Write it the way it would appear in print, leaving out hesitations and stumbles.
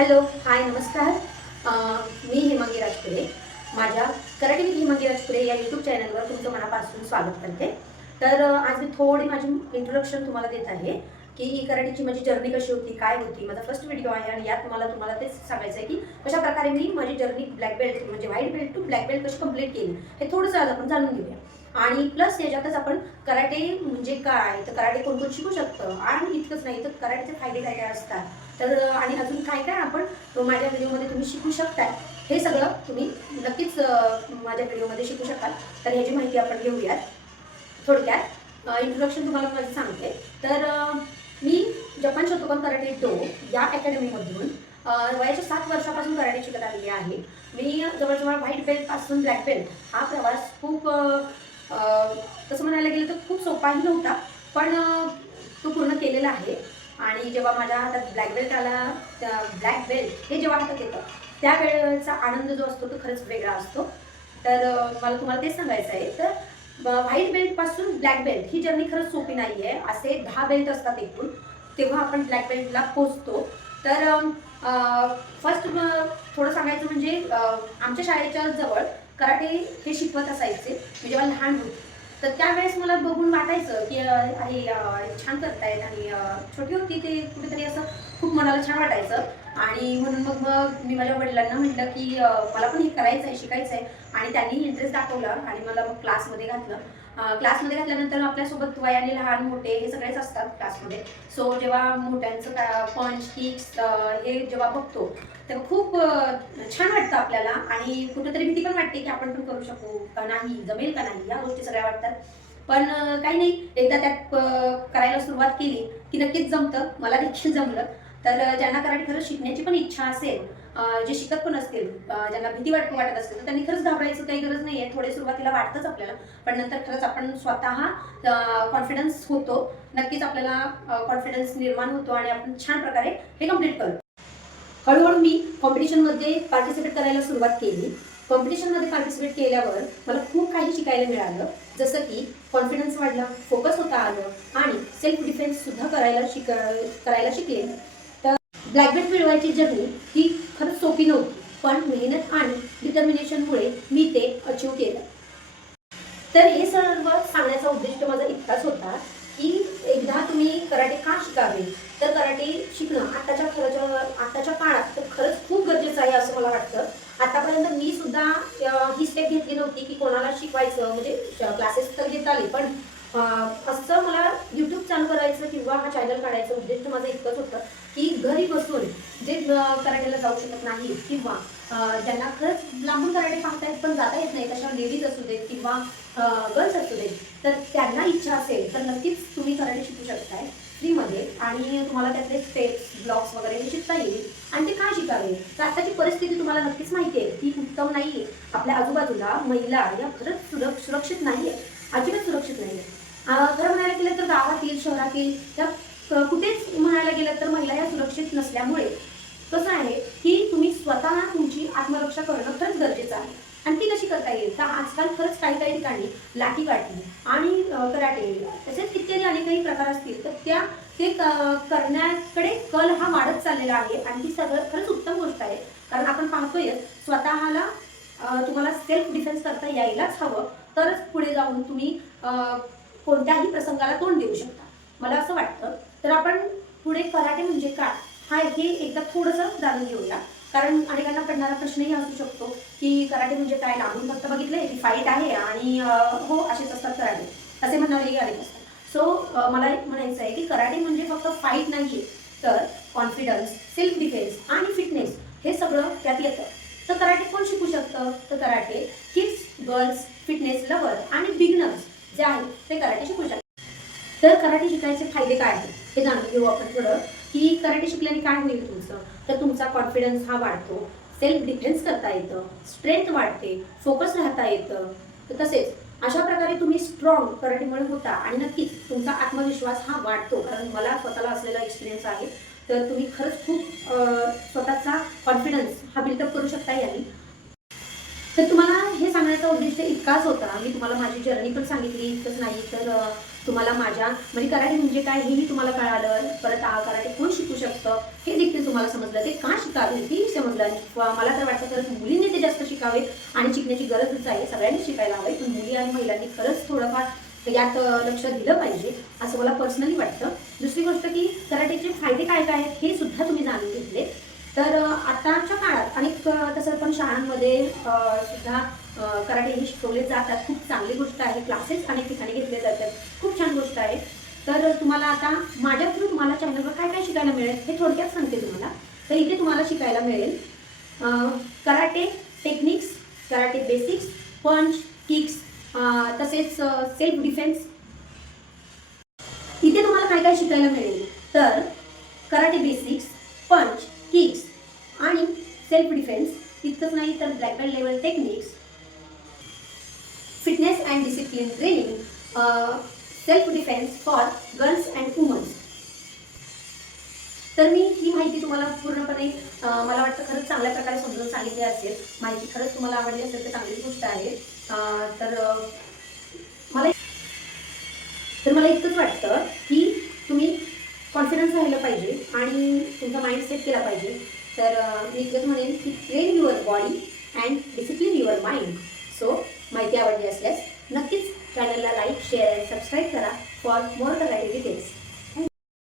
Hello, हाय, नमस्कार. मी हेमांगी राजपुरे. माझ्या karate with Hemangi Rajpure या यूट्यूब चॅनलवर तुमचं मनापासून स्वागत करते. तर आज मी थोडी माझी इंट्रोडक्शन तुम्हाला देत आहे की ही कराटेची माझी जर्नी कशी होती, काय होती. माझा फर्स्ट व्हिडिओ आहे आणि यात तुम्हाला तेच सांगायचं आहे की कशाप्रकारे मी माझी जर्नी ब्लॅक बेल्ट म्हणजे white belt to black belt कशी कंप्लीट केली, हे थोडंसं आज आपण जाणून घेऊया. आणि प्लस याच्यातच आपण कराटे म्हणजे काय, तर कराटे कोण कोण शिकू शकतं आणि इतकंच नाही तर कराटेचे फायदे काय काय असतात, तर आणि अजून काय काय आपण माझ्या व्हिडिओमध्ये तुम्ही शिकू शकताय, हे सगळं तुम्ही नक्कीच माझ्या व्हिडिओमध्ये शिकू शकाल. तर ह्याची माहिती आपण घेऊयात. थोडक्यात इंट्रोडक्शन तुम्हाला माझं सांगते. तर मी जपान शोतोकन कराटे डो या अकॅडमीमधून वयाच्या 7 वर्षापासून कराटे शिकत आलेली आहे. मी जवळजवळ व्हाईट बेल्टपासून ब्लॅक बेल्ट हा प्रवास खूप तसं म्हणायला गेलं तर खूप सोपाही नव्हता, पण तो पूर्ण केलेला आहे. आणि जेव्हा माझ्या हातात ब्लॅक बेल्ट आला, ब्लॅक बेल्ट हे जेव्हा हातात येतं त्यावेळेचा आनंद जो असतो तो खरंच वेगळा असतो. तर मला तुम्हाला तेच सांगायचं आहे. तर व्हाईट बेल्टपासून ब्लॅक बेल्ट ही जर्नी खरंच सोपी नाही आहे. असे 10 बेल्ट असतात एकूण, तेव्हा आपण ब्लॅक बेल्टला पोचतो. तर फर्स्ट थोडं सांगायचं म्हणजे आमच्या शाळेच्या जवळ कराटे हे शिकवत असायचे. मी जेव्हा लहान होते तर त्यावेळेस मला बघून वाटायचं की अरे छान करतायत. आणि छोटी होती ते कुठेतरी असं खूप मनाला छान वाटायचं. आणि म्हणून मग मी माझ्या वडिलांना म्हटलं की मला पण हे करायचं आहे, शिकायचं आहे. आणि त्यांनी इंटरेस्ट दाखवला आणि मला मग क्लासमध्ये घातलं. क्लासमध्ये घातल्यानंतर आपल्यासोबत वयाने लहान मोठे हे सगळेच असतात क्लासमध्ये. सो जेव्हा मोठ्यांचं पंच किक्स हे जेव्हा बघतो तेव्हा खूप छान वाटतं आपल्याला. आणि कुठेतरी भीती पण वाटते की आपण पण करू शकू का नाही, जमेल का नाही, या गोष्टी सगळ्या वाटतात. पण काही नाही, एकदा त्यात करायला सुरुवात केली की नक्कीच जमतं. मला देखील जमलं. तर ज्यांना कराटे खरंच शिकण्याची पण इच्छा असेल, जे शिकत पण असतील, ज्यांना भीती वाटत असेल, तर त्यांनी खरंच घाबरायचं काही गरज नाही आहे. थोडे सुरुवातीला वाटतंच आपल्याला, पण नंतर खरंच आपण स्वतः कॉन्फिडन्स होतो. नक्कीच आपल्याला कॉन्फिडन्स निर्माण होतो आणि आपण छान प्रकारे हे कम्प्लीट करतो. हळूहळू मी कॉम्पिटिशनमध्ये पार्टिसिपेट करायला सुरुवात केली. कॉम्पिटिशनमध्ये पार्टिसिपेट केल्यावर मला खूप काही शिकायला मिळालं. जसं की कॉन्फिडन्स वाढला, फोकस होता आलं आणि सेल्फ डिफेन्ससुद्धा करायला शिकले. तर ब्लॅक बेल्ट मिळवायची जर्नी ही खरंच सोपी नव्हती, पण मेहनत आणि डिटर्मिनेशनमुळे मी ते अचीव केलं. तर हे सर्व सांगण्याचा उद्दिष्ट माझा इतकाच होता की एकदा तुम्ही कराटे का शिकावे. तर कराटे शिकणं आताच्या काळात तर खरंच खूप गरजेचं आहे असं मला वाटतं. आतापर्यंत मी सुद्धा ही स्टेप घेतली नव्हती की कोणाला शिकवायचं, म्हणजे क्लासेस तर घेता आले, पण असं मला यूट्यूब चालू करायचं किंवा हा चॅनल काढायचं उद्दिष्ट माझं इतकंच होतं की घरी बसून जे कराटेला जाऊ शकत नाही किंवा ज्यांना खरंच लांबून कराटे पाहतायत पण जाता येत नाही, तशा लेडीज असू देत किंवा गर्ल्स असू देत, तर त्यांना इच्छा असेल तर नक्कीच तुम्ही कराटे शिकू शकताय फ्रीमध्ये. आणि तुम्हाला त्यातले स्टेप्स, ब्लॉक्स वगैरे हे शिकता येईल. आणि ते का शिकावे, तर आताची परिस्थिती तुम्हाला नक्कीच माहिती आहे ती उत्तम नाही आहे. आपल्या आजूबाजूला महिला या खरंच सुरक्षित नाही आहे, अजिबात सुरक्षित नाही आहे. खरं म्हणायला गेलं तर गावातील, शहरातील या कुठेच म्हणायला गेलं तर महिला या सुरक्षित नसल्यामुळे कसं आहे की तुम्ही स्वतः तुमची आत्मरक्षा करणं खरंच गरजेचं आहे. आणि ती कशी करता येईल, तर आजकाल खरंच काही काही ठिकाणी लाठीकाठी आणि कराटे तसेच इत्यादी अनेकही प्रकार असतील, तर ते करण्याकडे कल हा वाढत चाललेला आहे. आणि ती सगळं खरंच उत्तम गोष्ट आहे, कारण आपण पाहतोय स्वतःला तुम्हाला सेल्फ डिफेन्स करता यायलाच हवं, तरच पुढे जाऊन तुम्ही कोणत्याही प्रसंगाला तोंड देऊ शकता, मला असं वाटतं. तर आपण पुढे कराटे म्हणजे काय हे एकदा थोडंसं जाणून घेऊया. कारण अनेकांना पडणारा प्रश्नही असू शकतो की कराटे म्हणजे काय, लांबून फक्त बघितलंय की फाईट आहे आणि हो असेच असतात कराटे, असे म्हणणारेही अनेक असतात. सो मला म्हणायचं आहे की कराटे म्हणजे फक्त फाईट नाही, तर कॉन्फिडन्स, सेल्फ डिफेन्स आणि फिटनेस हे सगळं त्यात येतं. तर कराटे कोण शिकू शकतं, तर karate kids, girls, fitness lover आणि बिगिनर्स जे आहेत ते कराटे शिकू शकतात. तर कराटे शिकायचे फायदे काय आहेत हे जाणून घेऊ आपण थोडं. की कराटे शिकल्याने काय होईल तुमचं, तर तुमचा कॉन्फिडन्स हा वाढतो, सेल्फ डिफेन्स करता येतं, स्ट्रेंथ वाढते, फोकस राहता येतं. तर तसेच अशा प्रकारे तुम्ही स्ट्रॉंग कराटेमुळे होता आणि नक्कीच तुमचा आत्मविश्वास हा वाढतो. कारण मला स्वतःला असलेला एक्सपिरियन्स आहे. तर तुम्ही खरंच खूप स्वतःचा कॉन्फिडन्स हा बिल्डअप करू शकता याने. तर तुम्हाला हे सांगण्याचा उद्देश इतकाच होता. मी तुम्हाला माझी जर्नी पण सांगितली, इतकंच नाही तर तुम्हाला माझ्या म्हणजे कराटे म्हणजे काय हेही तुम्हाला कळालं. परत कराटे कोण शिकू शकतं हे देखील तुम्हाला समजलं. ते का शिकावे हे समजलं. आणि मला तर वाटतं खरंच मुलींनी ते जास्त शिकावे आणि शिकण्याची गरजच आहे. सगळ्यांनी शिकायला हवे, पण मुली आणि महिलांनी खरंच थोडंफार यात लक्ष दिलं पाहिजे असं मला पर्सनली वाटतं. दुसरी गोष्ट की कराटेचे फायदे काय काय आहेत हे सुद्धा तुम्ही जाणून घेतले. तर आताच्या काळात अनेक तसं पण शाळांमध्ये सुद्धा कराटे हे शिकवले जातात. खूप चांगली गोष्ट आहे. क्लासेस अनेक ठिकाणी घेतले जातात. खूप छान गोष्ट आहे. तर तुम्हाला आता माझ्या थ्रू तुम्हाला चॅनलवर काय काय शिकायला मिळेल हे थोडक्यात सांगते तुम्हाला. तर इथे तुम्हाला शिकायला मिळेल karate techniques, karate basics, punch, kicks, तसेच सेल्फ डिफेन्स. इथे तुम्हाला काय काय शिकायला मिळेल तर कराटे बेसिक्स, पंच, किक्स आणि सेल्फ डिफेन्स. इतकंच नाही तर black belt level techniques, fitness and discipline training, self defence for girls and womens. तर मी ही माहिती तुम्हाला पूर्णपणे मला वाटतं खरंच चांगल्या प्रकारे समजून सांगितली असेल. माहिती खरंच तुम्हाला आवडली असेल तर चांगली गोष्ट आहे. तर मला मला इतकंच वाटतं की तुम्ही कॉन्फिडन्स राहिलं पाहिजे आणि तुमचा माइंड सेट केला पाहिजे. तर मी इतकंच म्हणेन की train your body and discipline your mind. So माहिती आवडली असल्यास नक्कीच चॅनलला लाईक, शेअर अँड सबस्क्राईब करा फॉर मोर कराटे डिटेल्स.